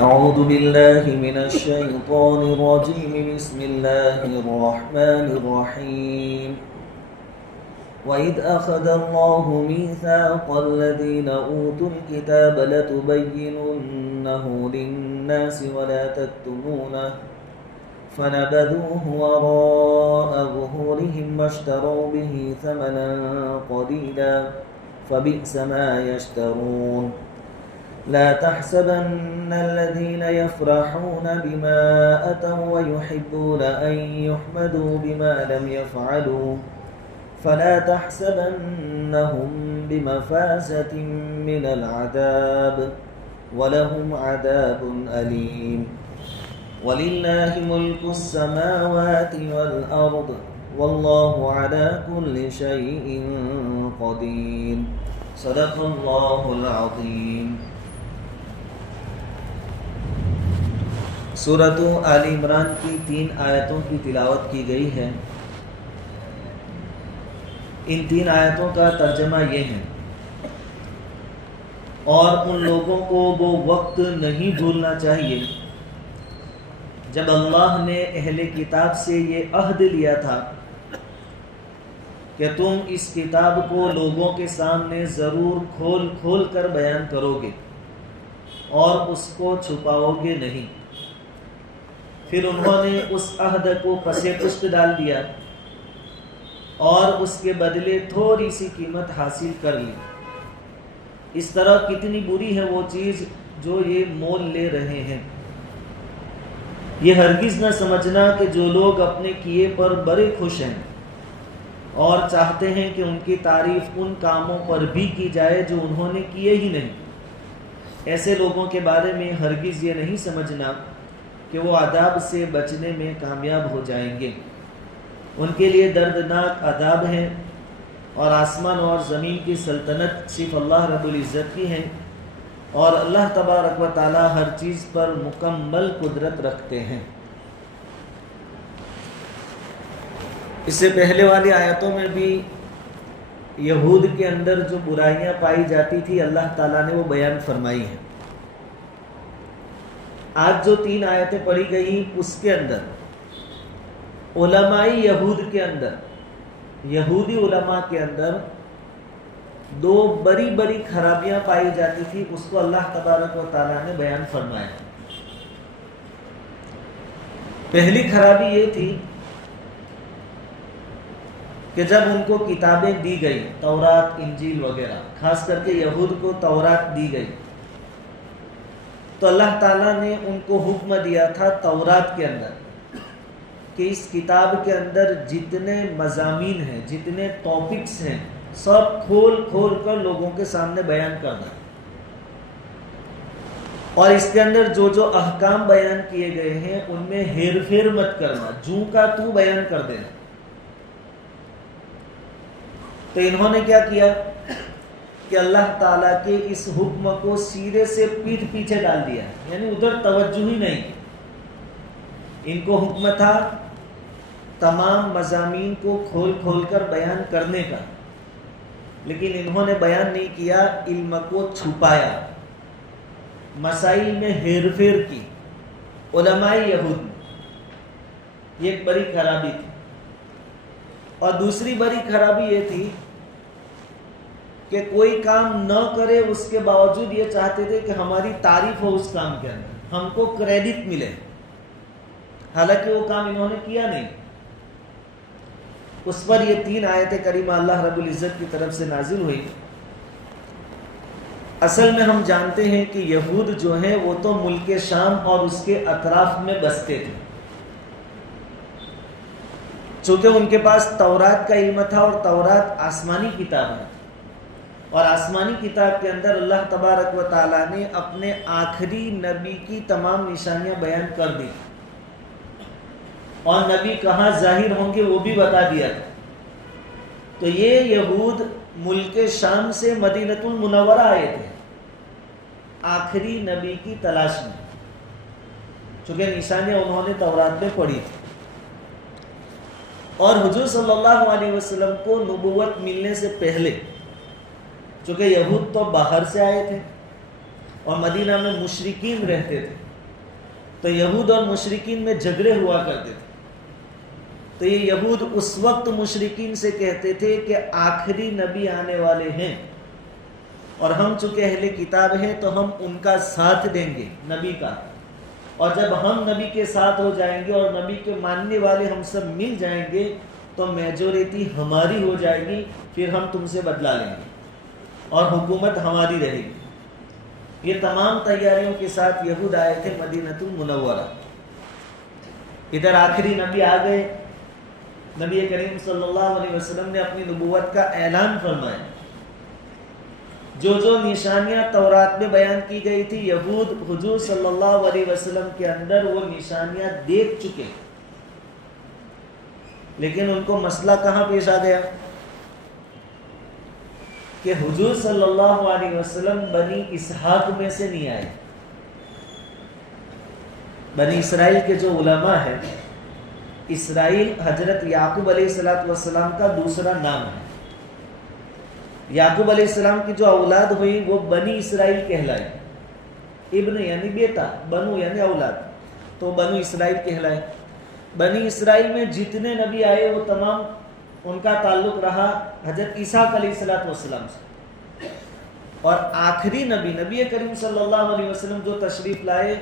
أعوذ بالله من الشيطان الرجيم بسم الله الرحمن الرحيم وإذ أخذ الله ميثاق الذين أوتوا الكتاب لتبيننه للناس ولا تكتمونه فنبذوه وراء ظهورهم واشتروا به ثمنا قليلا فبئس ما يشترون لا تحسبن الذين يفرحون بما أتوا ويحبون أن يحمدوا بما لم يفعلوا فلا تحسبنهم بمفازة من العذاب ولهم عذاب أليم ولله ملك السماوات والأرض والله على كل شيء قدير صدق الله العظيم. سورۃ آل عمران کی 3 آیتوں کی تلاوت کی گئی ہے. ان 3 آیتوں کا ترجمہ یہ ہے: اور ان لوگوں کو وہ وقت نہیں بھولنا چاہیے جب اللہ نے اہل کتاب سے یہ عہد لیا تھا کہ تم اس کتاب کو لوگوں کے سامنے ضرور کھول کھول کر بیان کرو گے اور اس کو چھپاؤ گے نہیں. پھر انہوں نے اس عہد کو پس پشت ڈال دیا اور اس کے بدلے تھوڑی سی قیمت حاصل کر لی. اس طرح کتنی بری ہے وہ چیز جو یہ مول لے رہے ہیں. یہ ہرگز نہ سمجھنا کہ جو لوگ اپنے کیے پر بڑے خوش ہیں اور چاہتے ہیں کہ ان کی تعریف ان کاموں پر بھی کی جائے جو انہوں نے کیے ہی نہیں، ایسے لوگوں کے بارے میں ہرگز یہ نہیں سمجھنا کہ وہ عذاب سے بچنے میں کامیاب ہو جائیں گے. ان کے لیے دردناک عذاب ہے، اور آسمان اور زمین کی سلطنت صرف اللہ رب العزت کی ہے، اور اللہ تبارک و تعالی ہر چیز پر مکمل قدرت رکھتے ہیں. اس سے پہلے والی آیتوں میں بھی یہود کے اندر جو برائیاں پائی جاتی تھی اللہ تعالیٰ نے وہ بیان فرمائی ہیں. آج جو 3 آیتیں پڑھی گئی اس کے اندر علمائی یہود کے اندر، یہودی علماء کے اندر 2 بڑی بڑی خرابیاں پائی جاتی تھی، اس کو اللہ تبارک و تعالیٰ نے بیان فرمایا. پہلی خرابی یہ تھی کہ جب ان کو کتابیں دی گئی، تورات، انجیل وغیرہ، خاص کر کے یہود کو تورات دی گئی، تو اللہ تعالیٰ نے ان کو حکم دیا تھا تورات کے اندر کہ اس کتاب کے اندر جتنے مضامین ہیں، جتنے ٹاپکس ہیں، سب کھول کھول کر لوگوں کے سامنے بیان کرنا، اور اس کے اندر جو جو احکام بیان کیے گئے ہیں ان میں ہیر پھیر مت کرنا، جوں کا تو بیان کر دینا. تو انہوں نے کیا کیا کہ اللہ تعالیٰ کے اس حکم کو سیدھے سے پیٹھ پیچھے ڈال دیا، یعنی ادھر توجہ ہی نہیں. ان کو حکم تھا تمام مضامین کو کھول کھول کر بیان کرنے کا، لیکن انہوں نے بیان نہیں کیا، علم کو چھپایا، مسائل میں ہیر پھیر کی. علماء یہود، یہ ایک بڑی خرابی تھی. اور دوسری بڑی خرابی یہ تھی کہ کوئی کام نہ کرے اس کے باوجود یہ چاہتے تھے کہ ہماری تعریف ہو اس کام کے اندر، ہم کو کریڈٹ ملے، حالانکہ وہ کام انہوں نے کیا نہیں. اس پر یہ 3 آیت کریمہ اللہ رب العزت کی طرف سے نازل ہوئی. اصل میں ہم جانتے ہیں کہ یہود جو ہیں وہ تو ملک شام اور اس کے اطراف میں بستے تھے. چونکہ ان کے پاس تورات کا علم تھا، اور تورات آسمانی کتاب ہے، اور آسمانی کتاب کے اندر اللہ تبارک و تعالیٰ نے اپنے آخری نبی کی تمام نشانیاں بیان کر دی، اور نبی کہاں ظاہر ہوں گے وہ بھی بتا دیا تھا. تو یہ یہود ملک شام سے مدینہ المنورہ آئے تھے آخری نبی کی تلاش میں، چونکہ نشانیاں انہوں نے تورات میں پڑھی تھی. اور حضور صلی اللہ علیہ وسلم کو نبوت ملنے سے پہلے، چونکہ یہود تو باہر سے آئے تھے اور مدینہ میں مشرکین رہتے تھے، تو یہود اور مشرکین میں جھگڑے ہوا کرتے تھے. تو یہ یہود اس وقت مشرکین سے کہتے تھے کہ آخری نبی آنے والے ہیں اور ہم چونکہ اہل کتاب ہیں تو ہم ان کا ساتھ دیں گے نبی کا, اور جب ہم نبی کے ساتھ ہو جائیں گے اور نبی کے ماننے والے ہم سب مل جائیں گے تو میجورٹی ہماری ہو جائے گی, پھر ہم تم سے بدلا لیں گے اور حکومت ہماری رہے گی. یہ تمام تیاریوں کے ساتھ یہود آئے تھے مدینۃ المنورہ. ادھر آخری نبی آ گئے. نبی کریم صلی اللہ علیہ وسلم نے اپنی نبوت کا اعلان فرمایا. جو جو نشانیاں تورات میں بیان کی گئی تھی یہود حضور صلی اللہ علیہ وسلم کے اندر وہ نشانیاں دیکھ چکے, لیکن ان کو مسئلہ کہاں پیش آ گیا کہ حضور صلی اللہ علیہ وسلم بنی اسحاق میں سے نہیں آئے. بنی اسرائیل کے جو علماء ہیں, اسرائیل حضرت یعقوب علیہ السلام کا دوسرا نام ہے. یعقوب علیہ السلام کی جو اولاد ہوئی وہ بنی اسرائیل کہلائے. ابن یعنی بیٹا, بنو یعنی اولاد, تو بنو اسرائیل کہلائے. بنی اسرائیل میں جتنے نبی آئے وہ تمام ان کا تعلق رہا حضرت عیسیٰ علیہ السلام سے, اور آخری نبی نبی کریم صلی اللہ علیہ وسلم جو تشریف لائے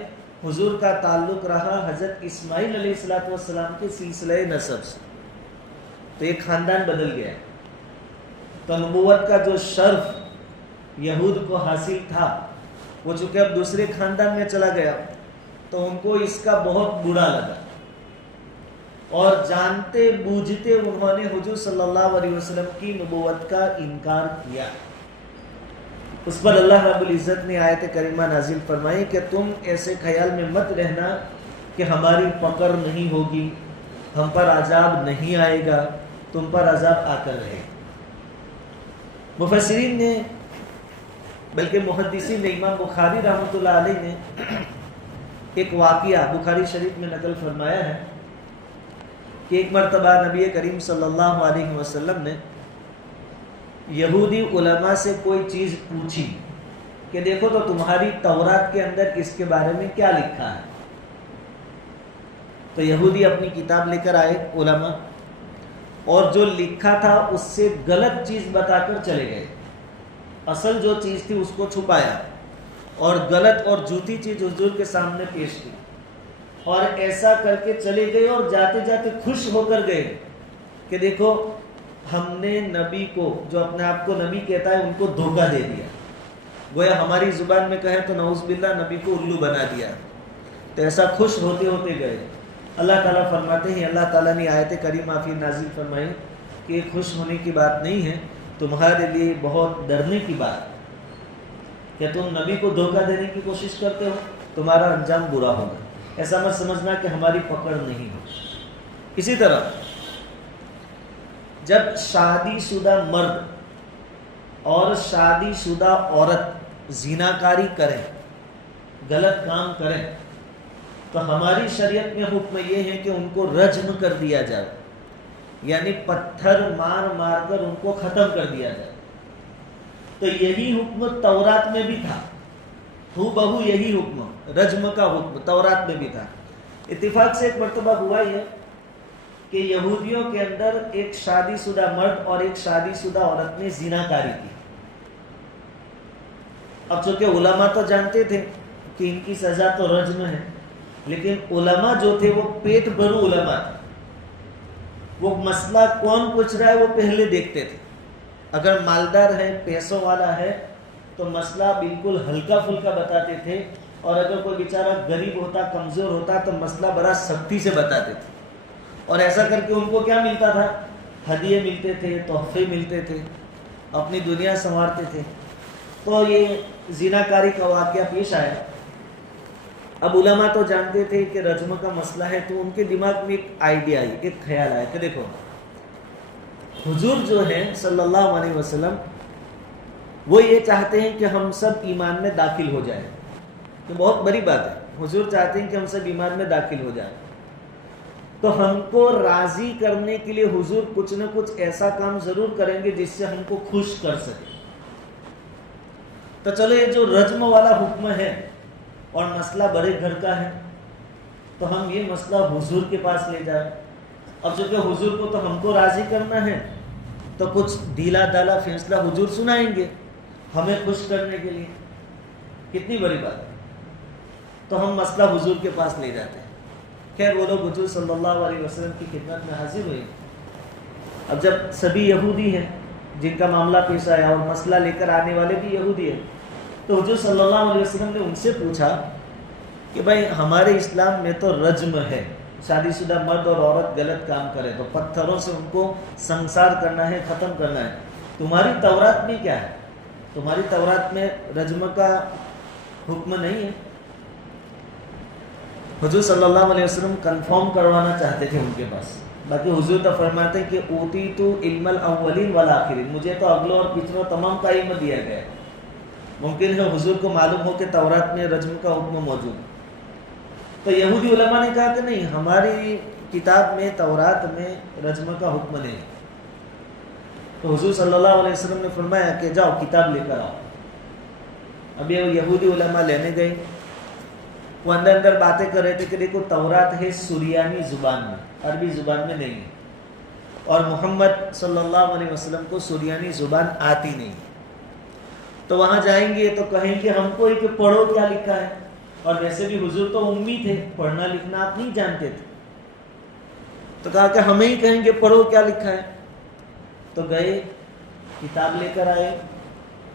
حضور کا تعلق رہا حضرت اسماعیل علیہ السلام کے سلسلہ نسب سے. تو ایک خاندان بدل گیا. تو نبوت کا جو شرف یہود کو حاصل تھا وہ چونکہ اب دوسرے خاندان میں چلا گیا تو ان کو اس کا بہت برا لگا, اور جانتے بوجھتے انہوں نے حضور صلی اللہ علیہ وسلم کی نبوت کا انکار کیا. اس پر اللہ رب العزت نے آیت کریمہ نازل فرمائی کہ تم ایسے خیال میں مت رہنا کہ ہماری پکڑ نہیں ہوگی, ہم پر عذاب نہیں آئے گا, تم پر عذاب آ کر رہے گا. مفسرین نے بلکہ محدثین نے امام بخاری رحمۃ اللہ علیہ نے ایک واقعہ بخاری شریف میں نقل فرمایا ہے کہ ایک مرتبہ نبی کریم صلی اللہ علیہ وسلم نے یہودی علماء سے کوئی چیز پوچھی کہ دیکھو تو تمہاری تورات کے اندر اس کے بارے میں کیا لکھا ہے. تو یہودی اپنی کتاب لے کر آئے علماء, اور جو لکھا تھا اس سے غلط چیز بتا کر چلے گئے. اصل جو چیز تھی اس کو چھپایا اور غلط اور جھوٹی چیز حضور کے سامنے پیش کی, اور ایسا کر کے چلے گئے اور جاتے جاتے خوش ہو کر گئے کہ دیکھو ہم نے نبی کو, جو اپنے آپ کو نبی کہتا ہے, ان کو دھوکہ دے دیا. گویا ہماری زبان میں کہیں تو نعوذ باللہ نبی کو الو بنا دیا. تو ایسا خوش ہوتے ہوتے گئے. اللہ تعالیٰ فرماتے ہیں, اللہ تعالیٰ نے آیت کریمہ فی نازل فرمائی کہ یہ خوش ہونے کی بات نہیں ہے, تمہارے لیے بہت ڈرنے کی بات کہ تم نبی کو دھوکہ دینے کی کوشش کرتے ہو, تمہارا انجام برا ہوگا. ایسا مت سمجھنا کہ ہماری پکڑ نہیں ہو. اسی طرح جب شادی شدہ مرد اور شادی شدہ عورت زناکاری کریں, غلط کام کریں, تو ہماری شریعت میں حکم یہ ہے کہ ان کو رجم کر دیا جائے, یعنی پتھر مار مار کر ان کو ختم کر دیا جائے. تو یہی حکم تورات میں بھی تھا, ہو بہو یہی حکم رجم کا حکم تورات میں بھی تھا. اتفاق سے ایک مرتبہ ہوا یہ کہ یہودیوں کے اندر ایک شادی شدہ مرد اور ایک شادی شدہ عورت نے زناکاری کی. اب چونکہ علماء تو جانتے تھے کہ ان کی سزا تو رجم ہے, لیکن علماء جو تھے وہ پیٹ بھرو علماء تھے. وہ مسئلہ کون پوچھ رہا ہے وہ پہلے دیکھتے تھے. اگر مالدار ہے, پیسوں والا ہے, تو مسئلہ بالکل ہلکا پھلکا بتاتے تھے, اور اگر کوئی بیچارہ غریب ہوتا, کمزور ہوتا, تو مسئلہ بڑا سختی سے بتاتے تھے. اور ایسا کر کے ان کو کیا ملتا تھا, ہدیے ملتے تھے, تحفے ملتے تھے, اپنی دنیا سنوارتے تھے. تو یہ زناکاری کا واقعہ پیش آیا. اب علماء تو جانتے تھے کہ رجم کا مسئلہ ہے, تو ان کے دماغ میں ایک آئیڈیا آئی, ایک خیال آیا کہ دیکھو حضور جو ہیں صلی اللہ علیہ وسلم وہ یہ چاہتے ہیں کہ ہم سب ایمان میں داخل ہو جائیں. تو بہت بڑی بات ہے, حضور چاہتے ہیں کہ ہم سب ایمان میں داخل ہو جائیں. تو ہم کو راضی کرنے کے لیے حضور کچھ نہ کچھ ایسا کام ضرور کریں گے جس سے ہم کو خوش کر سکیں. تو چلو یہ جو رجم والا حکم ہے اور مسئلہ بڑے گھر کا ہے, تو ہم یہ مسئلہ حضور کے پاس لے جائیں. اب چونکہ حضور کو تو ہم کو راضی کرنا ہے تو کچھ ڈھیلا ڈالا فیصلہ حضور سنائیں گے ہمیں خوش کرنے کے لیے. کتنی بڑی بات ہے. تو ہم مسئلہ حضور کے پاس لے جاتے ہیں. خیر وہ لوگ حضور صلی اللہ علیہ وسلم کی خدمت میں حاضر ہوئے. اب جب سبھی یہودی ہیں جن کا معاملہ پیش آیا اور مسئلہ لے کر آنے والے بھی یہودی ہیں, تو حضور صلی اللہ علیہ وسلم نے ان سے پوچھا کہ بھائی ہمارے اسلام میں تو رجم ہے, شادی شدہ مرد اور عورت غلط کام کرے تو پتھروں سے ان کو سنسار کرنا ہے, ختم کرنا ہے. تمہاری تورات میں کیا ہے؟ تمہاری تورات میں رجم کا حکم نہیں ہے؟ حضور صلی اللہ علیہ وسلم کنفرم کروانا چاہتے تھے ان کے پاس. باقی حضور تو فرماتے ہیں کہ اوتیت علم الاولین والآخرین, مجھے تو اگلوں اور پچھلوں تمام کا علم دیا گیا ہے. ممکن ہے حضور کو معلوم ہو کہ تورات میں رجم کا حکم موجود ہے. تو یہودی علماء نے کہا کہ نہیں, ہماری کتاب میں تورات میں رجم کا حکم نہیں. تو حضور صلی اللہ علیہ وسلم نے فرمایا کہ جاؤ کتاب لے کر آؤ. اب یہ یہودی علماء لینے گئے, وہ اندر باتیں کر رہے تھے کہ دیکھو تورات ہے سریانی زبان میں, عربی زبان میں نہیں ہے, اور محمد صلی اللہ علیہ وسلم کو سریانی زبان آتی نہیں. تو وہاں جائیں گے تو کہیں گے ہم کو کہ پڑھو کیا لکھا ہے, اور ویسے بھی حضور تو امی تھے, پڑھنا لکھنا آپ نہیں جانتے تھے. تو کہا کہ ہمیں ہی کہیں گے پڑھو کیا لکھا ہے. تو گئے, کتاب لے کر آئے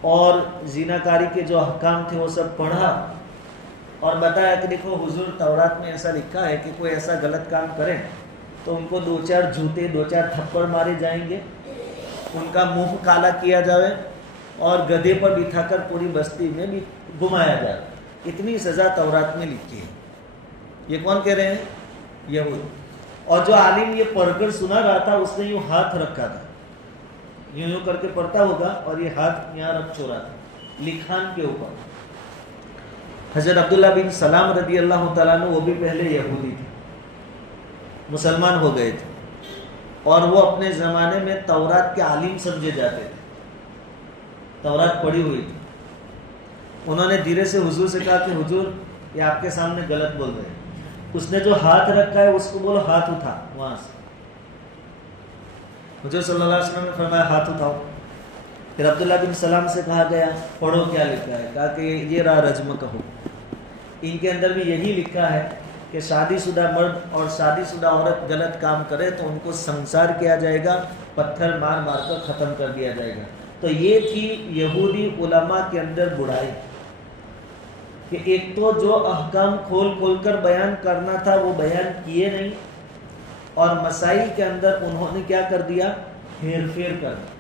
اور زنا کاری کے جو احکام تھے وہ سب پڑھا اور بتایا کہ دیکھو حضور تورات میں ایسا لکھا ہے کہ کوئی ایسا غلط کام کرے تو ان کو 2-4 جوتے 2-4 تھپڑ مارے جائیں گے, ان کا منہ کالا کیا جائے اور گدھے پر بٹھا کر پوری بستی میں بھی گھمایا جائے. اتنی سزا تورات میں لکھی ہے. یہ کون کہہ رہے ہیں؟ یہود. اور جو عالم یہ پڑھ کر سنا رہا تھا اس نے یوں ہاتھ رکھا تھا, یوں کر کے پڑھتا ہوگا اور یہ ہاتھ یہاں رکھ چھوڑا تھا لکھان کے اوپر. حضرت عبداللہ بن سلام رضی اللہ تعالیٰ عنہ, وہ بھی پہلے یہودی تھے, مسلمان ہو گئے تھے, اور وہ اپنے زمانے میں تورات کے عالم سمجھے جاتے تھے, تورات پڑھی ہوئی تھی. انہوں نے دھیرے سے حضور سے کہا کہ حضور یہ آپ کے سامنے غلط بول رہے ہیں. اس نے جو ہاتھ رکھا ہے اس کو بولو ہاتھ اٹھا وہاں سے. حضور صلی اللہ علیہ وسلم نے فرمایا ہاتھ اٹھاؤ. پھر عبداللہ بن سلام سے کہا گیا پڑھو کیا لکھا ہے. کہا کہ یہ رہا رجم کا حکم. ان کے اندر بھی یہی لکھا ہے کہ شادی شدہ مرد اور شادی شدہ عورت غلط کام کرے تو ان کو سنسار کیا جائے گا, پتھر مار مار کر ختم کر دیا جائے گا. تو یہ تھی یہودی علماء کے اندر برائی کہ ایک تو جو احکام کھول کھول کر بیان کرنا تھا وہ بیان کیے نہیں, اور مسائل کے اندر انہوں نے کیا کر دیا, ہیر پھیر کر دیا.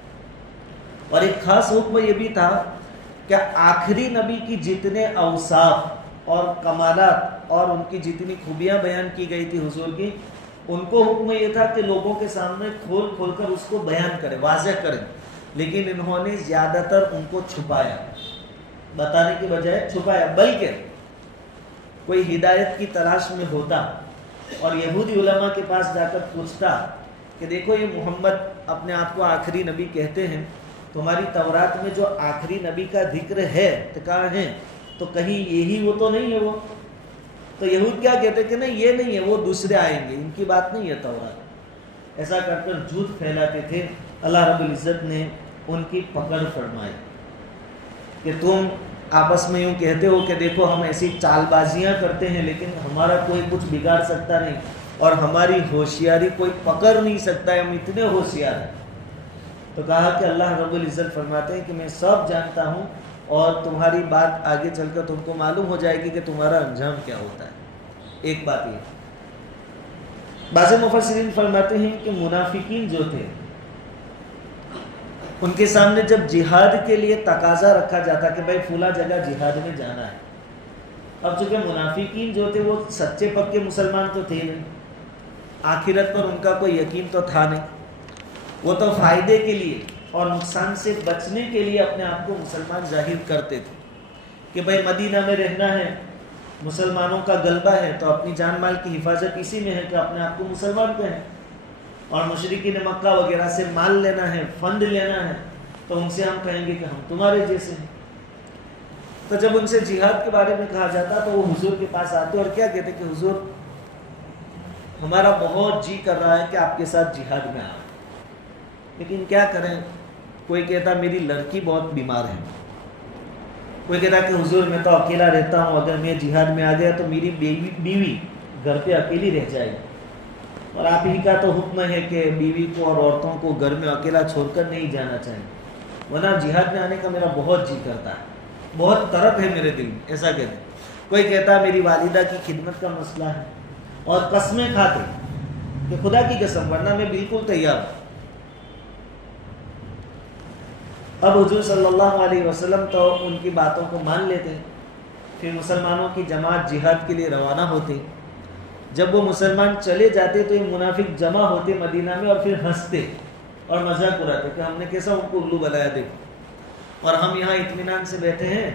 اور ایک خاص حکم یہ بھی تھا کہ آخری نبی کی جتنے اوصاف اور کمالات اور ان کی جتنی خوبیاں بیان کی گئی تھی حضور کی, ان کو حکم یہ تھا کہ لوگوں کے سامنے کھول کھول کر اس کو بیان کریں, واضح کریں. لیکن انہوں نے زیادہ تر ان کو چھپایا, بتانے کی بجائے چھپایا. بلکہ کوئی ہدایت کی تلاش میں ہوتا اور یہودی علماء کے پاس جا کر پوچھتا کہ دیکھو یہ محمد اپنے آپ کو آخری نبی کہتے ہیں, تمہاری تورات میں جو آخری نبی کا ذکر ہے تو کہاں ہے, تو کہیں یہی وہ تو نہیں ہے وہ. تو یہود کیا کہتے کہ نہیں یہ نہیں ہے, وہ دوسرے آئیں گے, ان کی بات نہیں ہے تورات. ایسا کر کر جھوٹ پھیلاتے تھے. اللہ رب العزت نے ان کی پکڑ فرمائی کہ تم آپس میں یوں کہتے ہو کہ دیکھو ہم ایسی چال بازیاں کرتے ہیں لیکن ہمارا کوئی کچھ بگاڑ سکتا نہیں, اور ہماری ہوشیاری کوئی پکڑ نہیں سکتا ہے, ہم اتنے ہوشیار ہیں. تو کہا کہ اللہ رب العزت فرماتے ہیں کہ میں سب جانتا ہوں, اور تمہاری بات آگے چل کر تم کو معلوم ہو جائے گی کہ تمہارا انجام کیا ہوتا ہے. ایک بات یہ, بعض مفسرین فرماتے ہیں کہ منافقین جو تھے ان کے سامنے جب جہاد کے لیے تقاضا رکھا جاتا کہ بھائی فلاں جگہ جہاد میں جانا ہے, اب چونکہ منافقین جو تھے وہ سچے پکے مسلمان تو تھے نہیں, آخرت پر ان کا کوئی یقین تو تھا نہیں, وہ تو فائدے کے لیے اور نقصان سے بچنے کے لیے اپنے آپ کو مسلمان ظاہر کرتے تھے کہ بھائی مدینہ میں رہنا ہے, مسلمانوں کا غلبہ ہے, تو اپنی جان مال کی حفاظت اسی میں ہے کہ اپنے آپ کو مسلمان کہیں, اور مشرکین مکہ وغیرہ سے مال لینا ہے, فنڈ لینا ہے, تو ان سے ہم کہیں گے کہ ہم تمہارے جیسے ہیں. تو جب ان سے جہاد کے بارے میں کہا جاتا تو وہ حضور کے پاس آتے اور کیا کہتے کہ حضور ہمارا بہت جی کر رہا ہے کہ آپ کے ساتھ جہاد میں آئیں، لیکن کیا کریں، کوئی کہتا میری لڑکی بہت بیمار ہے، کوئی کہتا کہ حضور میں تو اکیلا رہتا ہوں، اگر میں جہاد میں آ گیا تو میری بیوی گھر پہ اکیلی رہ جائے گی، اور آپ ہی کا تو حکم ہے کہ بیوی کو اور عورتوں کو گھر میں اکیلا چھوڑ کر نہیں جانا چاہیے، ورنہ جہاد میں آنے کا میرا بہت جی کرتا ہے، بہت طرف ہے میرے دل میں، ایسا کہتے ہیں۔ کوئی کہتا میری والدہ کی خدمت کا مسئلہ ہے، اور قسمیں کھاتے کہ خدا کی قسم ورنہ میں بالکل تیار ہوں۔ اب حضور صلی اللہ علیہ وسلم تو ان کی باتوں کو مان لیتے ہیں، پھر مسلمانوں کی جماعت جہاد کے لیے روانہ ہوتے، جب وہ مسلمان چلے جاتے تو یہ منافق جمع ہوتے مدینہ میں، اور پھر ہنستے اور مذاق اڑاتے کہ ہم نے کیسا ان کو الو بنایا، دیکھو، اور ہم یہاں اطمینان سے بیٹھے ہیں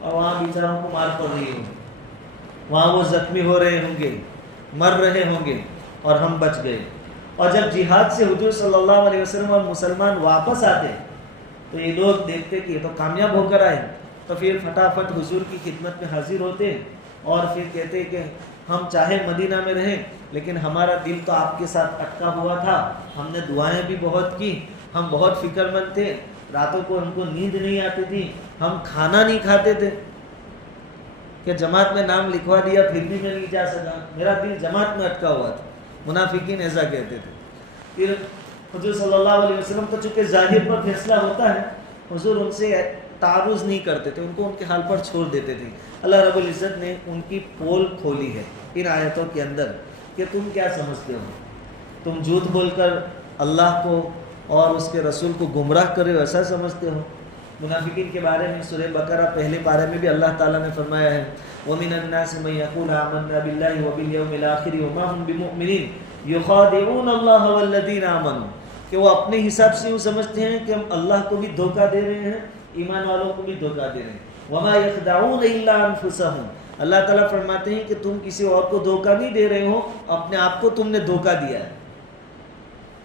اور وہاں بیچاروں کو مار پڑ رہی ہوگی، وہاں وہ زخمی ہو رہے ہوں گے، مر رہے ہوں گے، اور ہم بچ گئے۔ اور جب جہاد سے حضور صلی اللہ علیہ وسلم اور مسلمان واپس آتے تو یہ لوگ دیکھتے کہ یہ تو کامیاب ہو کر آئے، تو پھر فٹافٹ حضور کی خدمت میں حاضر ہوتے اور پھر کہتے کہ ہم چاہے مدینہ میں رہیں لیکن ہمارا دل تو آپ کے ساتھ اٹکا ہوا تھا، ہم نے دعائیں بھی بہت کی، ہم بہت فکر مند تھے، راتوں کو ہم کو نیند نہیں آتی تھی، ہم کھانا نہیں کھاتے تھے کہ جماعت میں نام لکھوا دیا پھر بھی میں نہیں جا سکا، میرا دل جماعت میں اٹکا ہوا تھا۔ منافقین ایسا کہتے تھے۔ پھر حضور صلی اللہ علیہ وسلم کا چونکہ ظاہر پر فیصلہ ہوتا ہے، حضور ان سے تعارض نہیں کرتے تھے، ان کو ان کے حال پر چھوڑ دیتے تھے۔ اللہ رب العزت نے ان کی پول کھولی ہے ان آیتوں کے اندر کہ تم کیا سمجھتے ہو، تم جھوٹ بول کر اللہ کو اور اس کے رسول کو گمراہ کرے ہو، ایسا سمجھتے ہو؟ منافقین کے بارے میں سورہ بقرہ پہلے پارے میں بھی اللہ تعالیٰ نے فرمایا ہے وَمِنَ النَّاسِ مَن يَقُولُ آمَنَّا بِاللَّهِ وَبِالْيَوْمِ الْآخِرِ وَمَا هُمْ بِمُؤْمِنِينَ يُخَادِعُونَ اللَّهَ وَالَّذِينَ آمَنُوا، کہ وہ اپنے حساب سے یوں سمجھتے ہیں کہ ہم اللہ کو بھی دھوکہ دے رہے ہیں، ایمان والوں کو بھی دھوکہ دے رہے ہیں۔ وَمَا يَخْدَعُونَ إِلَّا أَنفُسَهُمْ، اللہ تعالیٰ فرماتے ہیں کہ تم کسی اور کو دھوکہ نہیں دے رہے ہو، اپنے آپ کو تم نے دھوکہ دیا ہے۔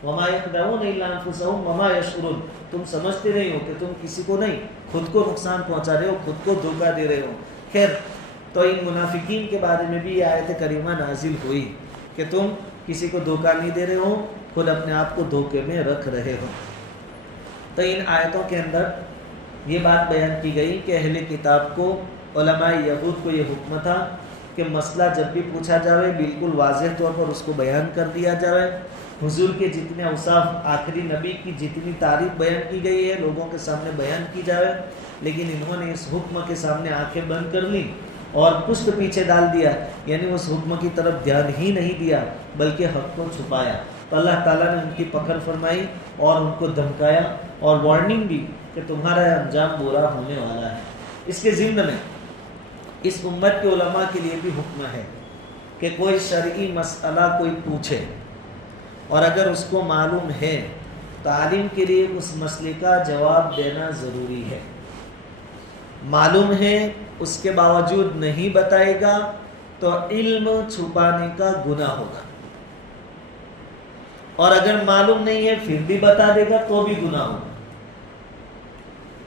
وَمَا يَخْدَعُونَ إِلَّا أَنفُسَهُمْ وَمَا يَشْعُرُونَ، تم سمجھتے نہیں ہو کہ تم کسی کو نہیں، خود کو نقصان پہنچا رہے ہو، خود کو دھوکہ دے رہے ہو۔ خیر، تو ان منافقین کے بارے میں بھی یہ آیت کریمہ نازل ہوئی کہ تم کسی کو دھوکہ نہیں دے رہے ہو، خود اپنے آپ کو دھوکے میں رکھ رہے ہو۔ تو ان آیتوں کے اندر یہ بات بیان کی گئی کہ اہل کتاب کو، علماء یہود کو یہ حکم تھا کہ مسئلہ جب بھی پوچھا جائے بالکل واضح طور پر اس کو بیان کر دیا جائے، حضور کے جتنے اوصاف، آخری نبی کی جتنی تعریف بیان کی گئی ہے لوگوں کے سامنے بیان کی جائے، لیکن انہوں نے اس حکم کے سامنے آنکھیں بند کر لی اور پشت پیچھے ڈال دیا، یعنی اس حکم کی طرف دھیان ہی نہیں دیا بلکہ حق کو چھپایا۔ تو اللہ تعالیٰ نے ان کی پکڑ فرمائی اور ان کو دھمکایا اور وارننگ دی کہ تمہارا انجام برا ہونے والا ہے۔ اس کے ضمن میں اس امت کے علماء کے لیے بھی حکم ہے کہ کوئی شرعی مسئلہ کوئی پوچھے اور اگر اس کو معلوم ہے تو عالم کے لیے اس مسئلے کا جواب دینا ضروری ہے۔ معلوم ہے اس کے باوجود نہیں بتائے گا تو علم چھپانے کا گناہ ہوگا، اور اگر معلوم نہیں ہے پھر بھی بتا دے گا تو بھی گناہ ہوگا۔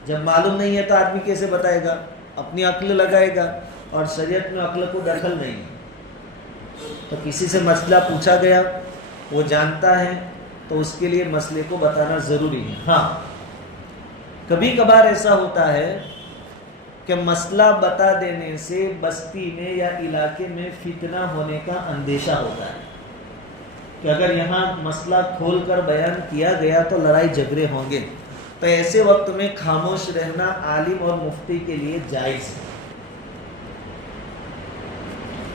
جب معلوم نہیں ہے تو آدمی کیسے بتائے گا؟ اپنی عقل لگائے گا، اور شریعت میں عقل کو دخل نہیں۔ تو کسی سے مسئلہ پوچھا گیا، وہ جانتا ہے تو اس کے لیے مسئلے کو بتانا ضروری ہے۔ ہاں، کبھی کبھار ایسا ہوتا ہے کہ مسئلہ بتا دینے سے بستی میں یا علاقے میں فتنہ ہونے کا اندیشہ ہوتا ہے کہ اگر یہاں مسئلہ کھول کر بیان کیا گیا تو لڑائی جھگڑے ہوں گے، تو ایسے وقت میں خاموش رہنا عالم اور مفتی کے لیے جائز ہے۔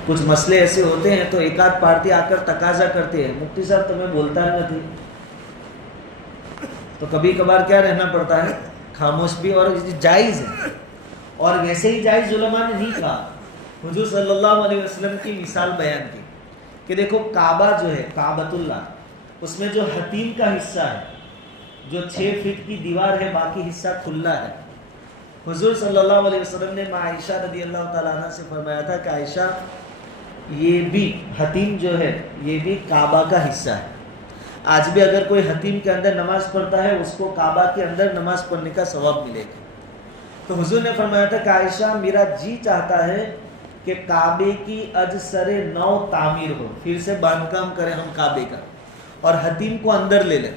کچھ مسئلے ایسے ہوتے ہیں تو ایک آدھ پارٹی آ کر تقاضا کرتے ہیں مفتی صاحب تمہیں بولتا نہ تھی، تو کبھی کبھار کیا رہنا پڑتا ہے، خاموش بھی، اور جائز ہے۔ اور ویسے ہی جائز علماء نے نہیں کہا، حضور صلی اللہ علیہ وسلم کی مثال بیان کی کہ دیکھو کعبہ جو ہے، کعبۃ اللہ، اس میں جو حتیم کا حصہ ہے، جو 6 فٹ کی دیوار ہے، باقی حصہ کھلا ہے۔ حضور صلی اللہ علیہ وسلم نے ماں عائشہ رضی اللہ تعالیٰ عنہ سے فرمایا تھا کہ عائشہ، یہ بھی حتیم جو ہے یہ بھی کعبہ کا حصہ ہے، آج بھی اگر کوئی حتیم کے اندر نماز پڑھتا ہے اس کو کعبہ کے اندر نماز پڑھنے کا ثواب ملے گا۔ تو حضور نے فرمایا تھا کہ عائشہ، میرا جی چاہتا ہے کہ کعبے کی اج سر نو تعمیر ہو، پھر سے باندھکام کریں ہم کعبے کا اور حتیم کو اندر لے لیں،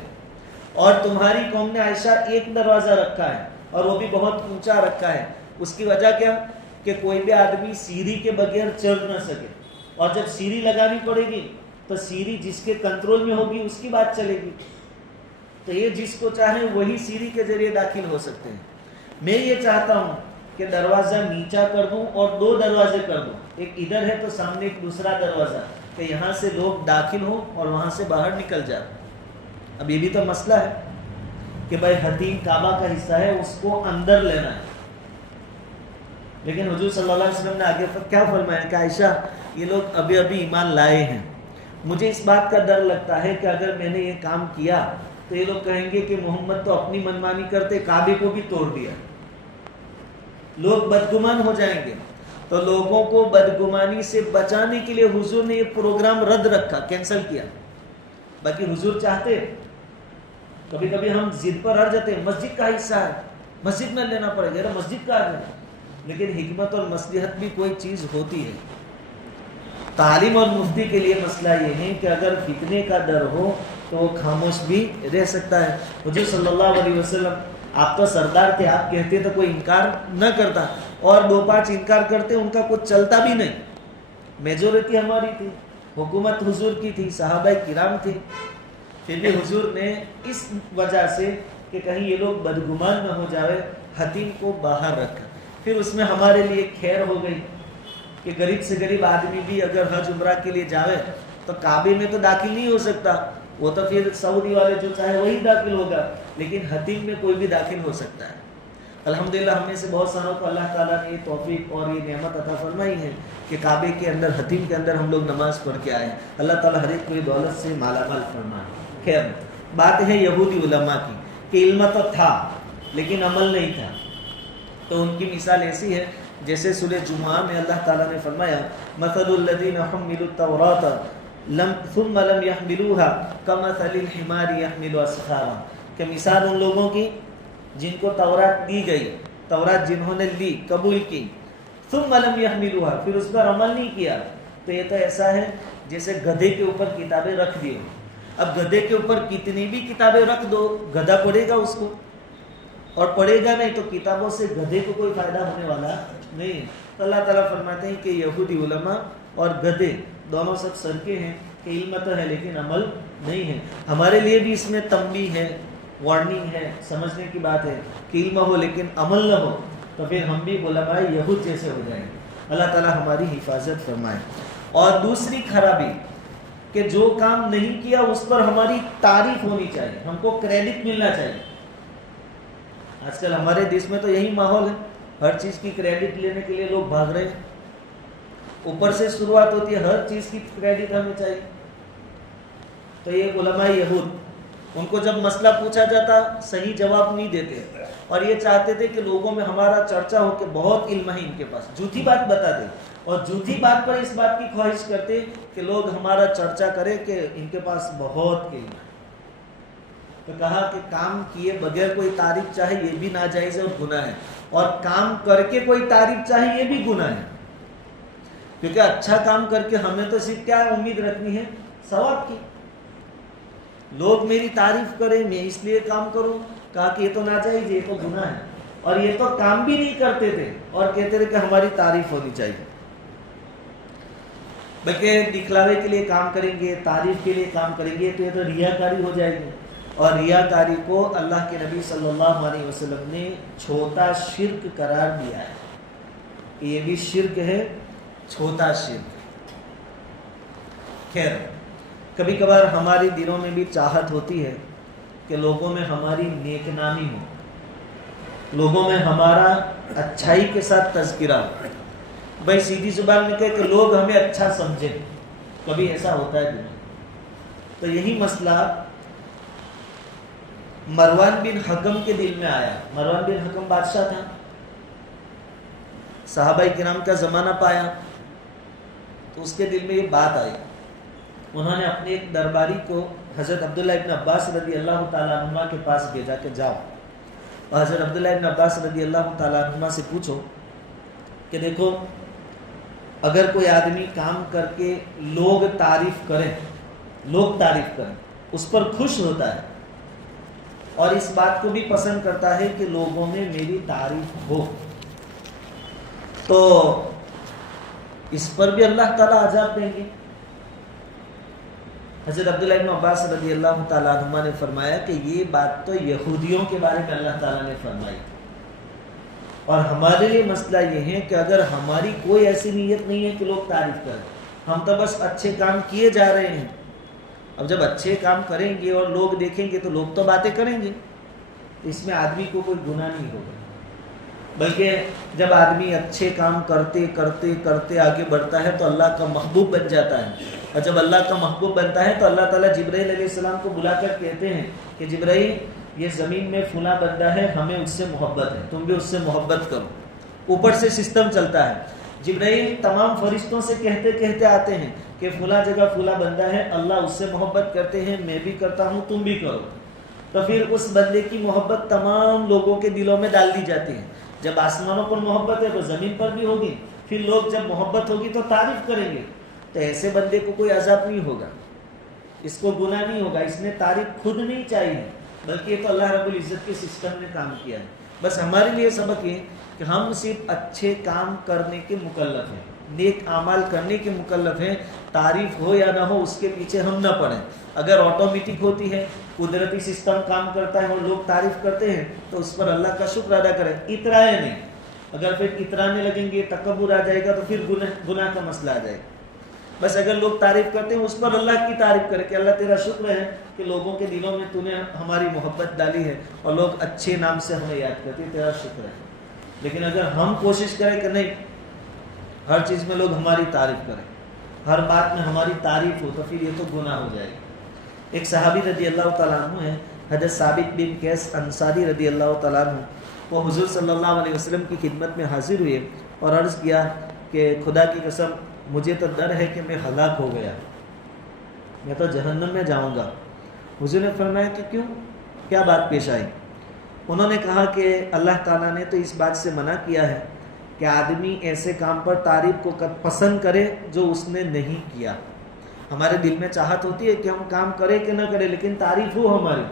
اور تمہاری قوم نے عائشہ ایک دروازہ رکھا ہے اور وہ بھی بہت اونچا رکھا ہے، اس کی وجہ کیا کہ کوئی بھی آدمی سیڑھی کے بغیر چڑھ نہ سکے، اور جب سیڑھی لگانی پڑے گی تو سیڑھی جس کے کنٹرول میں ہوگی اس کی بات چلے گی، تو یہ جس کو چاہیں وہی سیڑھی کے ذریعے داخل ہو سکتے ہیں۔ میں یہ چاہتا ہوں کہ دروازہ نیچا کر دوں اور 2 دروازے کر دوں، ایک ادھر ہے تو سامنے ایک دوسرا دروازہ، کہ یہاں سے لوگ داخل ہوں اور وہاں سے باہر نکل جائیں۔ اب یہ بھی تو مسئلہ ہے کہ بھائی حتیم کعبہ کا حصہ ہے، اس کو اندر لینا ہے، لیکن حضور صلی اللہ علیہ وسلم نے آگے کیا فرمایا کہ عائشہ یہ لوگ ابھی ابھی ایمان لائے ہیں، مجھے اس بات کا ڈر لگتا ہے کہ اگر میں نے یہ کام کیا تو یہ لوگ کہیں گے کہ محمد تو اپنی منمانی کرتے کعبے کو بھی توڑ دیا، لوگ بدگمان ہو جائیں گے، تو لوگوں کو بدگمانی سے بچانے کے لیے حضور نے یہ پروگرام رد رکھا، کینسل کیا۔ باقی حضور چاہتے، کبھی کبھی ہم ضد پر اڑ جاتے ہیں، مسجد کا حصہ ہے مسجد میں لینا پڑے گا، مسجد کا ہے، لیکن حکمت اور مصلحت بھی کوئی چیز ہوتی ہے۔ تعلیم اور مفتی کے لیے مسئلہ یہ ہے کہ اگر فتنے کا ڈر ہو تو وہ خاموش بھی رہ سکتا ہے۔ حضور صلی اللہ علیہ وسلم آپ تو سردار تھے، آپ کہتے تو کوئی انکار نہ کرتا، اور 2-5 انکار کرتے ان کا کچھ چلتا بھی نہیں، میجورٹی ہماری تھی، حکومت حضور کی تھی، صحابہ کرام تھے، پھر بھی حضور نے اس وجہ سے کہ کہیں یہ لوگ بدگمان نہ ہو جائے حتیم کو باہر رکھا۔ پھر اس میں ہمارے لیے خیر ہو گئی کہ غریب سے غریب آدمی بھی اگر حج عمرہ کے لیے جاوے تو کعبے میں تو داخل نہیں ہو سکتا، وہ تو پھر سعودی والے جو چاہے وہی داخل ہوگا، لیکن حتیم میں کوئی بھی داخل ہو سکتا ہے۔ الحمدللہ ہم میں سے بہت ساروں کو اللہ تعالیٰ نے یہ توفیق اور یہ نعمت عطا فرمائی ہے کہ کعبے کے اندر حتیم کے اندر ہم لوگ نماز پڑھ کے آئے ہیں۔ اللہ تعالیٰ ہر ایک کو دولت سے مالا مال فرمائے۔ خیر، بات ہے یہودی علماء کی کہ علم تو تھا لیکن عمل نہیں تھا، تو ان کی مثال ایسی ہے جیسے سورہ جمعہ میں اللہ تعالیٰ نے فرمایا مثل الذین حملوا التوراۃ ثم لم يحملوها كمثل الحمار يحمل اسفارا، کہ مثال ان لوگوں کی جن کو تورات دی گئی، تورات جنہوں نے لی قبول کی، ثم لم يحملوها، پھر اس پر عمل نہیں کیا، تو یہ تو ایسا ہے جیسے گدھے کے اوپر کتابیں رکھ دی۔ اب گدھے کے اوپر کتنی بھی کتابیں رکھ دو گدھا پڑھے گا اس کو، اور پڑھے گا نہیں تو کتابوں سے گدھے کو کوئی فائدہ ہونے والا نہیں۔ تو اللہ تعالیٰ فرماتے ہیں کہ یہودی علماء اور گدھے دونوں سب سرکے ہیں کہ علم تو ہے لیکن عمل نہیں ہے۔ ہمارے لیے بھی اس میں تنبیہ ہے، وارننگ ہے، سمجھنے کی بات ہے کہ علم ہو لیکن عمل نہ ہو تو پھر ہم بھی علماء یہود جیسے ہو جائیں گے۔ اللہ تعالیٰ ہماری حفاظت فرمائے۔ اور دوسری خرابی کہ جو کام نہیں کیا اس پر ہماری تعریف ہونی چاہیے، ہم کو کریڈٹ ملنا چاہیے۔ آج کل ہمارے دیش میں تو یہی ماحول ہے، ہر چیز کی کریڈٹ لینے کے لیے لوگ بھاگ رہے ہیں، اوپر سے شروعات ہوتی ہے، ہر چیز کی کریڈٹ ہمیں چاہیے۔ تو یہ علماء یہود، ان کو جب مسئلہ پوچھا جاتا صحیح جواب نہیں دیتے، اور یہ چاہتے تھے کہ لوگوں میں ہمارا چرچا ہو کہ بہت علم ہے ان کے پاس، جھوٹی بات بتا دے، اور جھوٹی بات پر اس بات کی خواہش کرتے کہ لوگ ہمارا چرچا کرے کہ ان کے پاس بہت علم ہے۔ تو کہا کہ کام کیے بغیر کوئی تعریف چاہے یہ بھی ناجائز ہے اور گناہ ہے، اور کام کر کے کوئی تعریف چاہے یہ بھی گناہ ہے، کیونکہ اچھا کام کر کے ہمیں تو صرف کیا امید رکھنی ہے؟ ثواب کی۔ لوگ میری تعریف کریں، میں اس لیے کام کروں، کہا کہ یہ تو ناجائز، یہ تو گناہ ہے، اور یہ تو کام بھی نہیں کرتے تھے اور کہتے تھے کہ ہماری تعریف ہونی چاہیے، بلکہ دکھلاوے کے لیے کام کریں گے، تعریف کے لیے کام کریں گے تو یہ تو ریاکاری ہو جائے گی، اور ریاکاری کو اللہ کے نبی صلی اللہ علیہ وسلم نے چھوٹا شرک قرار دیا ہے۔ یہ بھی شرک ہے، چھوٹا شرک۔ خیر، کبھی کبھار ہمارے دلوں میں بھی چاہت ہوتی ہے کہ لوگوں میں ہماری نیک نامی ہو، لوگوں میں ہمارا اچھائی کے ساتھ تذکرہ ہو، بھائی سیدھی زبان میں کہے کہ لوگ ہمیں اچھا سمجھیں، کبھی ایسا ہوتا ہے دل میں۔ تو یہی مسئلہ مروان بن حکم کے دل میں آیا۔ مروان بن حکم بادشاہ تھا، صحابہ کرام کا زمانہ پایا، تو اس کے دل میں یہ بات آئی۔ انہوں نے اپنے ایک درباری کو حضرت عبداللہ ابن عباس رضی اللہ تعالیٰ عنہ کے پاس بھیجا کہ جاؤ اور حضرت عبداللہ ابن عباس رضی اللہ تعالیٰ عنہ سے پوچھو کہ دیکھو اگر کوئی آدمی کام کر کے لوگ تعریف کریں اس پر خوش ہوتا ہے اور اس بات کو بھی پسند کرتا ہے کہ لوگوں میں میری تعریف ہو، تو اس پر بھی اللہ تعالیٰ عذاب دیں گے۔ حضرت عبداللہ ابن عباس رضی اللہ تعالیٰ عنہما نے فرمایا کہ یہ بات تو یہودیوں کے بارے میں اللہ تعالیٰ نے فرمائی، اور ہمارے لیے مسئلہ یہ ہے کہ اگر ہماری کوئی ایسی نیت نہیں ہے کہ لوگ تعریف کریں، ہم تو بس اچھے کام کیے جا رہے ہیں۔ اب جب اچھے کام کریں گے اور لوگ دیکھیں گے تو لوگ تو باتیں کریں گے، اس میں آدمی کو کوئی گناہ نہیں ہوگا، بلکہ جب آدمی اچھے کام کرتے کرتے کرتے آگے بڑھتا ہے تو اللہ کا محبوب بن جاتا ہے، اور جب اللہ کا محبوب بنتا ہے تو اللہ تعالیٰ جبرائیل علیہ السلام کو بلا کر کہتے ہیں کہ جبرائیل، یہ زمین میں فلاں بندہ ہے، ہمیں اس سے محبت ہے، تم بھی اس سے محبت کرو۔ اوپر سے سسٹم چلتا ہے، جبرائیل تمام فرشتوں سے کہتے کہتے آتے ہیں کہ فلاں جگہ فلاں بندہ ہے، اللہ اس سے محبت کرتے ہیں، میں بھی کرتا ہوں، تم بھی کرو۔ تو پھر اس بندے کی محبت تمام لوگوں کے دلوں میں ڈال دی جاتی ہے۔ جب آسمانوں پر محبت ہے تو زمین پر بھی ہوگی، پھر لوگ جب محبت ہوگی تو تعریف کریں گے، تو ایسے بندے کو کوئی عذاب نہیں ہوگا، اس کو گناہ نہیں ہوگا، اس نے تعریف خود نہیں چاہیے، بلکہ یہ تو اللہ رب العزت کے سسٹم نے کام کیا ہے۔ بس ہمارے لیے سبق یہ کہ ہم صرف اچھے کام کرنے کے مکلف ہیں، نیک اعمال کرنے کے مکلف ہیں، تعریف ہو یا نہ ہو اس کے پیچھے ہم نہ پڑیں۔ اگر آٹومیٹک ہوتی ہے، قدرتی سسٹم کام کرتا ہے اور لوگ تعریف کرتے ہیں تو اس پر اللہ کا شکر ادا کریں، اترائے نہیں۔ اگر پھر اترانے لگیں گے، تکبر آ جائے گا تو پھر گناہ کا مسئلہ آ جائے گا۔ بس اگر لوگ تعریف کرتے ہیں اس پر اللہ کی تعریف کرے کہ اللہ تیرا شکر ہے کہ لوگوں کے دلوں میں تو نے ہماری محبت ڈالی ہے اور لوگ اچھے نام سے ہمیں یاد کرتے ہیں، تیرا شکر ہے۔ لیکن اگر ہم کوشش کریں کہ نہیں، ہر چیز میں لوگ ہماری تعریف کریں، ہر بات میں ہماری تعریف ہو، تو پھر یہ تو گناہ ہو جائے گا۔ ایک صحابی رضی اللہ تعالیٰ عنہ ہے، حضرت ثابت بن قیس انصاری رضی اللہ تعالیٰ عنہ، وہ حضور صلی اللہ علیہ وسلم کی خدمت میں حاضر ہوئے اور عرض کیا کہ خدا کی قسم مجھے تو ڈر ہے کہ میں ہلاک ہو گیا، میں تو جہنم میں جاؤں گا۔ حضور نے فرمایا کہ کیوں، کیا بات پیش آئی؟ انہوں نے کہا کہ اللہ تعالیٰ نے تو اس بات سے منع کیا ہے کہ آدمی ایسے کام پر تعریف کو پسند کرے جو اس نے نہیں کیا۔ ہمارے دل میں چاہت ہوتی ہے کہ ہم کام کریں کہ نہ کریں لیکن تعریف ہو ہماری،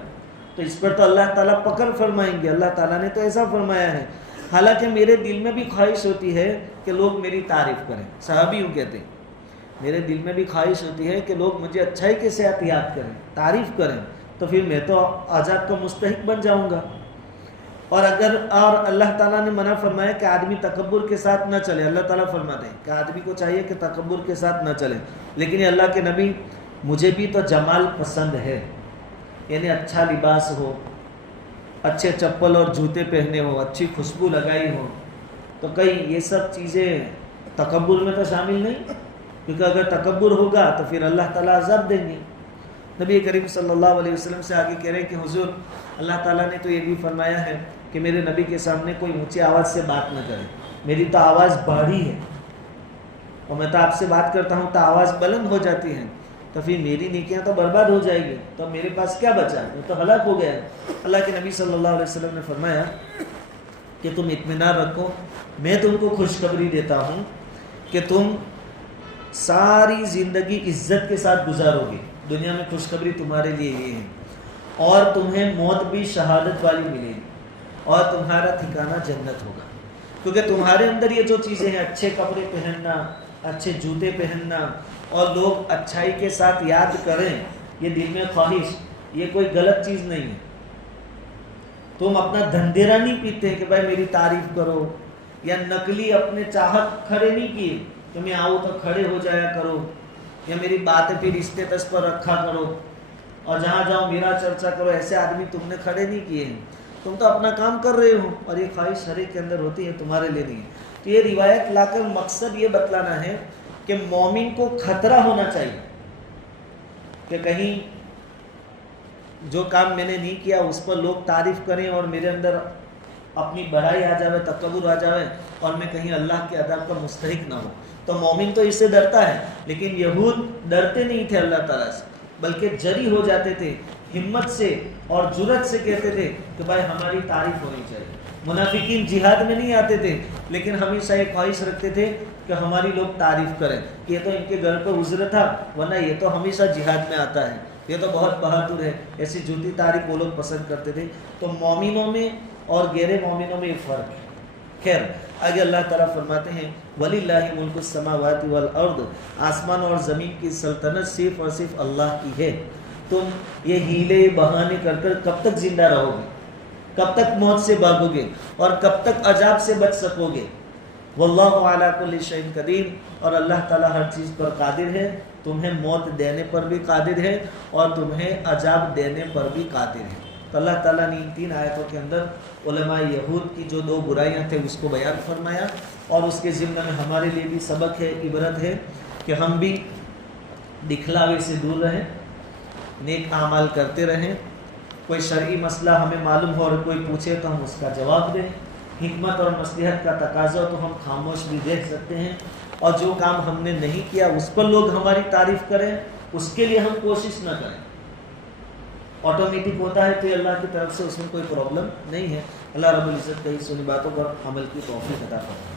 تو اس پر تو اللہ تعالیٰ پکڑ فرمائیں گے۔ اللہ تعالیٰ نے تو ایسا فرمایا ہے، حالانکہ میرے دل میں بھی خواہش ہوتی ہے کہ لوگ میری تعریف کریں۔ صحابی یوں کہتے ہیں، میرے دل میں بھی خواہش ہوتی ہے کہ لوگ مجھے اچھائی کے ساتھ یاد کریں، تعریف کریں، تو پھر میں تو عذاب کا مستحق بن جاؤں گا۔ اور اللہ تعالیٰ نے منع فرمایا کہ آدمی تکبر کے ساتھ نہ چلے۔ اللہ تعالیٰ فرماتے ہیں کہ آدمی کو چاہیے کہ تکبر کے ساتھ نہ چلے، لیکن یہ اللہ کے نبی، مجھے بھی تو جمال پسند ہے، یعنی اچھا لباس ہو، اچھے چپل اور جوتے پہنے ہو، اچھی خوشبو لگائی ہو، تو کئی یہ سب چیزیں تکبر میں تو شامل نہیں، کیونکہ اگر تکبر ہوگا تو پھر اللہ تعالیٰ عذاب دیں گے۔ نبی کریم صلی اللہ علیہ وسلم سے آگے کہہ رہے ہیں کہ حضور، اللہ تعالیٰ نے تو یہ بھی فرمایا ہے کہ میرے نبی کے سامنے کوئی اونچی آواز سے بات نہ کرے، میری تو آواز بھاری ہے اور میں تو آپ سے بات کرتا ہوں تو آواز بلند ہو جاتی ہے، تو پھر میری نیکیاں تو برباد ہو جائے گی، تو میرے پاس کیا بچا، میں تو ہلاک ہو گیا۔ اللہ کے نبی صلی اللہ علیہ وسلم نے فرمایا کہ تم اطمینان رکھو، میں تم کو خوشخبری دیتا ہوں کہ تم ساری زندگی عزت کے ساتھ گزارو گے، دنیا میں خوشخبری تمہارے لیے یہ ہے، اور تمہیں موت بھی شہادت والی ملے گی، اور تمہارا ٹھکانہ جنت ہوگا، کیونکہ تمہارے اندر یہ جو چیزیں ہیں، اچھے کپڑے پہننا، اچھے جوتے پہننا، اور لوگ اچھائی کے ساتھ یاد کریں، یہ دل میں خواہش، یہ کوئی غلط چیز نہیں ہے۔ تم اپنا دھندیرا نہیں پیتے کہ بھائی میری تعریف کرو، یا نقلی اپنے چاہت کھڑے نہیں کیے کہ میں آؤں تو کھڑے ہو جایا کرو، یا میری باتیں پھر اسٹیٹس پر رکھا کرو اور جہاں جاؤ میرا چرچا کرو، ایسے آدمی تم نے کھڑے نہیں کیے ہیں، تم تو اپنا کام کر رہے ہو، اور یہ خواہش ہر ایک کے اندر ہوتی ہے، تمہارے لیے نہیں ہے۔ تو یہ روایت لا کر مقصد یہ بتلانا ہے کہ مومن کو خطرہ ہونا چاہیے کہ کہیں جو کام میں نے نہیں کیا اس پر لوگ تعریف کریں اور میرے اندر اپنی بڑائی آ جائے، تکبر آ جائے، اور میں کہیں اللہ کے عذاب کا مستحق نہ ہوں۔ تو مومن تو اس سے ڈرتا ہے، لیکن یہود ڈرتے نہیں تھے اللہ تعالیٰ سے، بلکہ جری ہو جاتے تھے، ہمت سے اور جرأت سے کہتے تھے کہ بھائی ہماری تعریف ہونی چاہیے۔ منافقین جہاد میں نہیں آتے تھے، لیکن ہمیشہ ایک خواہش رکھتے تھے کہ ہماری لوگ تعریف کریں کہ یہ تو ان کے گھر پر عذر تھا، ورنہ یہ تو ہمیشہ جہاد میں آتا ہے، یہ تو بہت بہادر ہے، ایسی جھوٹی تعریف وہ لوگ پسند کرتے تھے۔ تو مومنوں میں اور غیر مومنوں میں یہ فرق ہے۔ خیر، آگے اللہ تعالیٰ فرماتے ہیں وَلِلَّهِ مُلْكُ السَّمَاوَاتِ وَالْأَرْضِ، آسمان اور زمین کی سلطنت صرف اور صرف اللہ کی ہے۔ تم یہ ہیلے بہانے کر کر کب تک زندہ رہو گے، کب تک موت سے بھاگو گے اور کب تک عذاب سے بچ سکو گے؟ واللہ علی کل شیء قدیر، اور اللہ تعالیٰ ہر چیز پر قادر ہے، تمہیں موت دینے پر بھی قادر ہے اور تمہیں عذاب دینے پر بھی قادر ہے۔ تو اللہ تعالیٰ نے ان 3 آیتوں کے اندر علماء یہود کی جو 2 برائیاں تھے اس کو بیان فرمایا، اور اس کے ضمن میں ہمارے لیے بھی سبق ہے، عبرت ہے کہ ہم بھی دکھلاوے سے دور رہیں، نیک اعمال کرتے رہیں۔ کوئی شرعی مسئلہ ہمیں معلوم ہو اور کوئی پوچھے تو ہم اس کا جواب دیں، حکمت اور مصلحت کا تقاضا تو ہم خاموش بھی دیکھ سکتے ہیں، اور جو کام ہم نے نہیں کیا اس پر لوگ ہماری تعریف کریں اس کے لیے ہم کوشش نہ کریں، آٹومیٹک ہوتا ہے تو اللہ کی طرف سے اس میں کوئی پرابلم نہیں ہے۔ اللہ رب العزت کئی سنی باتوں پر عمل کی توفیق عطا فرمائے۔